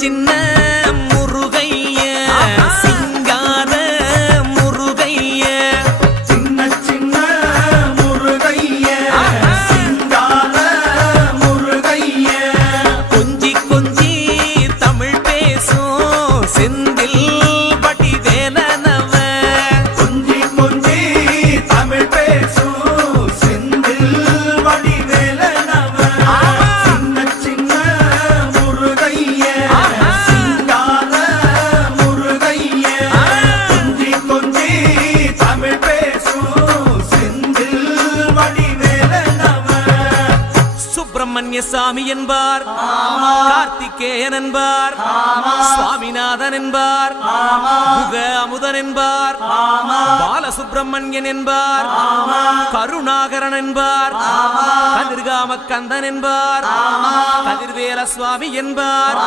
சின்ன முருகைய சிங்கார முருகைய சின்ன முருகைய சிங்கார முருகைய கொஞ்சி கொஞ்சி தமிழ் பேசும் செந்தில் வடிவேலனவ கொஞ்சி கொஞ்சி தமிழ் பேசும் செந்தில் வடிவேலனவ சின்ன முருகைய சிங்கார முருகைய கொஞ்சி கொஞ்சி தமிழ் பேசும் செந்தில் வடிவேலனவ சுப்பிரமணிய சாமி என்பார், கார்த்திகேயன் என்பார், சுவாமிநாதன் என்பார், முக அமுதன் என்பார், பாலசுப்பிரமணியன் என்பார், கருணாகரன் என்பார், கதிர்காம கந்தன் என்பார், கதிர்வேல சுவாமி என்பார்.